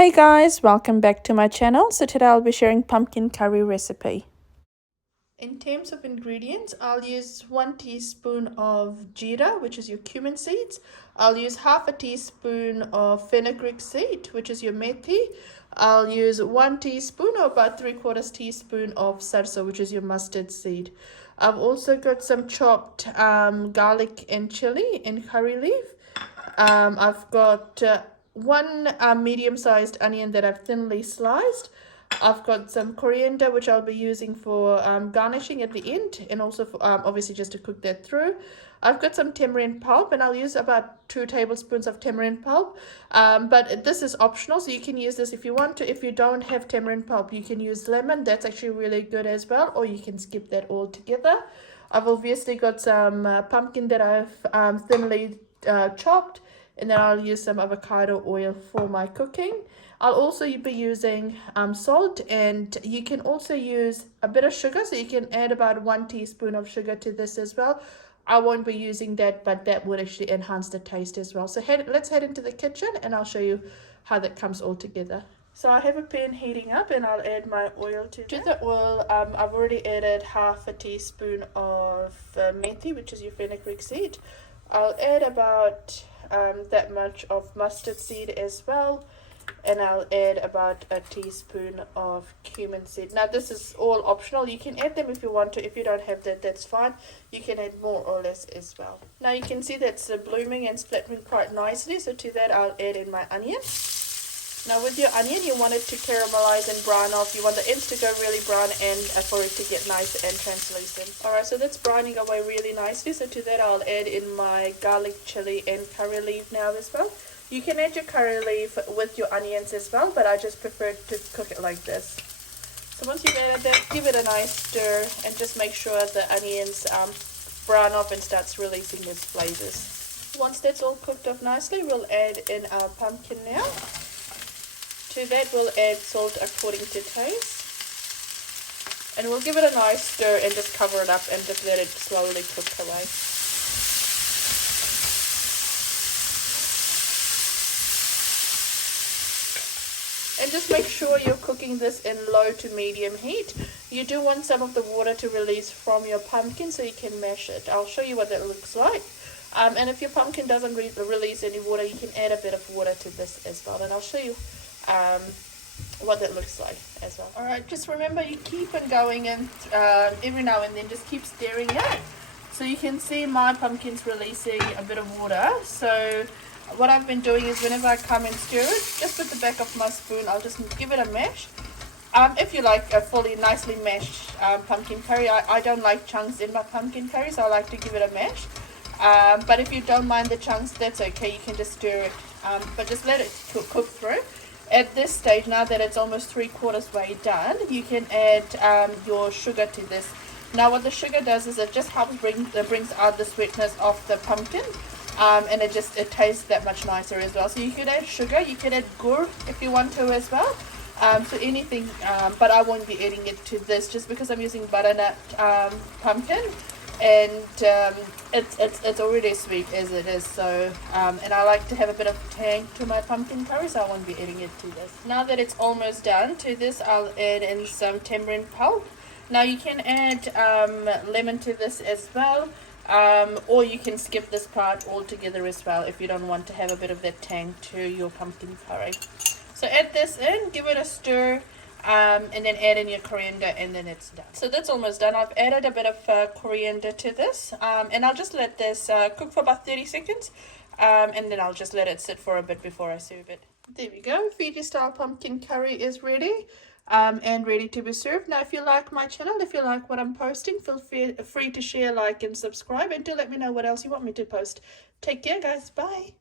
Hey guys, welcome back to my channel. So today I'll be sharing pumpkin curry recipe. In terms of ingredients, I'll use 1 teaspoon of jeera, which is your cumin seeds. I'll use half a teaspoon of fenugreek seed, which is your methi. I'll use 1 teaspoon or about 3/4 teaspoon of sarso, which is your mustard seed. I've also got some chopped garlic and chili and curry leaf. I've got one medium-sized onion that I've thinly sliced. I've got some coriander, which I'll be using for garnishing at the end, and also for, obviously just to cook that through. I've got some tamarind pulp, and I'll use about 2 tablespoons of tamarind pulp. But this is optional, so you can use this if you want to. If you don't have tamarind pulp, you can use lemon. That's actually really good as well, or you can skip that altogether. I've obviously got some pumpkin that I've thinly chopped, and then I'll use some avocado oil for my cooking. I'll also be using salt, and you can also use a bit of sugar, so you can add about 1 teaspoon of sugar to this as well. I won't be using that, but that would actually enhance the taste as well. So let's head into the kitchen and I'll show you how that comes all together. So I have a pan heating up and I'll add my oil to the oil. I've already added half a teaspoon of methi, which is your fenugreek seed. I'll add about that much of mustard seed as well, and I'll add about a teaspoon of cumin seed. Now this is all optional. You can add them if you want to. If you don't have that, that's fine. You can add more or less as well. Now you can see that's blooming and splattering quite nicely, so to that I'll add in my onion. Now with your onion, you want it to caramelize and brown off. You want the ends to go really brown and for it to get nice and translucent. Alright, so that's browning away really nicely. So to that I'll add in my garlic, chili and curry leaf now as well. You can add your curry leaf with your onions as well, but I just prefer to cook it like this. So once you've added that, give it a nice stir and just make sure the onions brown off and starts releasing its flavors. Once that's all cooked off nicely, we'll add in our pumpkin now. To that we'll add salt according to taste, and we'll give it a nice stir and just cover it up and just let it slowly cook away. And just make sure you're cooking this in low to medium heat. You do want some of the water to release from your pumpkin so you can mash it. I'll show you what that looks like. And if your pumpkin doesn't release any water, you can add a bit of water to this as well, and I'll show you what that looks like as well. Alright, just remember you keep on going, and every now and then just keep stirring it. So you can see my pumpkin's releasing a bit of water. So what I've been doing is whenever I come and stir it, just with the back of my spoon, I'll just give it a mash. If you like a fully nicely mashed pumpkin curry, I don't like chunks in my pumpkin curry, so I like to give it a mash. But if you don't mind the chunks, that's okay. You can just stir it, but just let it cook through. At this stage, now that it's almost 3/4 way done, you can add your sugar to this. Now what the sugar does is it just helps brings out the sweetness of the pumpkin, and it tastes that much nicer as well. So you could add sugar, you could add gur if you want to as well. So anything, but I won't be adding it to this just because I'm using butternut pumpkin, and it's already sweet as it is. So and I like to have a bit of tang to my pumpkin curry, so I won't be adding it to this. Now that it's almost done, to this I'll add in some tamarind pulp. Now you can add lemon to this as well, or you can skip this part altogether as well if you don't want to have a bit of that tang to your pumpkin curry. So add this in, give it a stir, and then add in your coriander, and then it's done. So that's almost done. I've added a bit of coriander to this, and I'll just let this cook for about 30 seconds, and then I'll just let it sit for a bit before I serve it. There we go. Fiji style pumpkin curry is ready, and ready to be served. Now if you like my channel, if you like what I'm posting, feel free to share, like and subscribe, and do let me know what else you want me to post. Take care guys, bye.